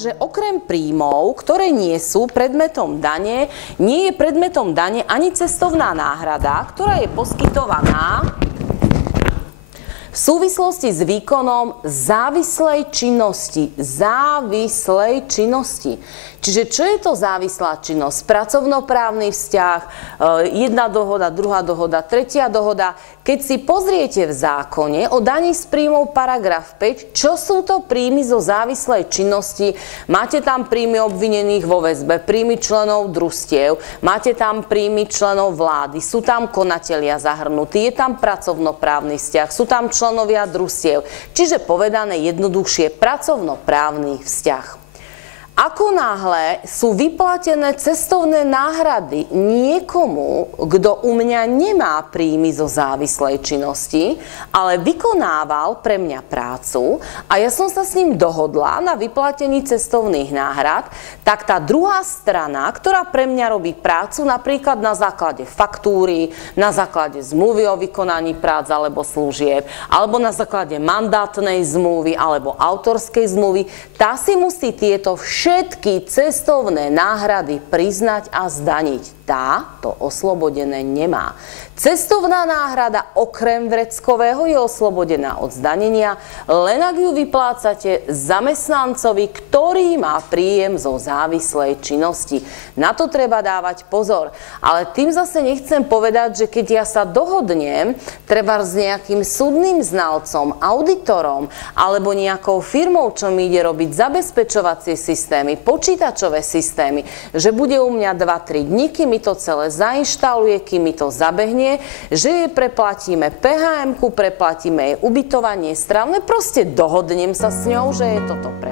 že okrem príjmov, ktoré nie sú predmetom dane, nie je predmetom dane ani cestovná náhrada, ktorá je poskytovaná v súvislosti s výkonom závislej činnosti. Čiže čo je to závislá činnosť? Pracovnoprávny vzťah, jedna dohoda, druhá dohoda, tretia dohoda. Keď si pozriete v zákone o daní z príjmov paragraf 5, čo sú to príjmy zo závislej činnosti? Máte tam príjmy obvinených vo väzbe, príjmy členov družstiev, máte tam príjmy členov vlády, sú tam konatelia zahrnutí, je tam pracovnoprávny vzťah, sú tam členovia družstiev. Čiže povedané jednoduchšie, pracovnoprávny vzťah. Ako náhle sú vyplatené cestovné náhrady niekomu, kto u mňa nemá príjmy zo závislej činnosti, ale vykonával pre mňa prácu a ja som sa s ním dohodla na vyplatení cestovných náhrad, tak tá druhá strana, ktorá pre mňa robí prácu napríklad na základe faktúry, na základe zmluvy o vykonaní prác alebo služieb, alebo na základe mandátnej zmluvy alebo autorskej zmluvy, tá si musí tieto všetky cestovné náhrady priznať a zdaniť. Tá to oslobodené nemá. Cestovná náhrada okrem vreckového je oslobodená od zdanenia, len ak ju vyplácate zamestnancovi, ktorý má príjem zo závislej činnosti. Na to treba dávať pozor. Ale tým zase nechcem povedať, že keď ja sa dohodnem, treba s nejakým súdnym znalcom, auditorom alebo nejakou firmou, čo mi ide robiť zabezpečovacie systémy, počítačové systémy, že bude u mňa 2-3 dní, kým mi to celé zainštaluje, kým mi to zabehne, že jej preplatíme PHM-ku, preplatíme jej ubytovanie, strávne, proste dohodnem sa s ňou, že je toto pre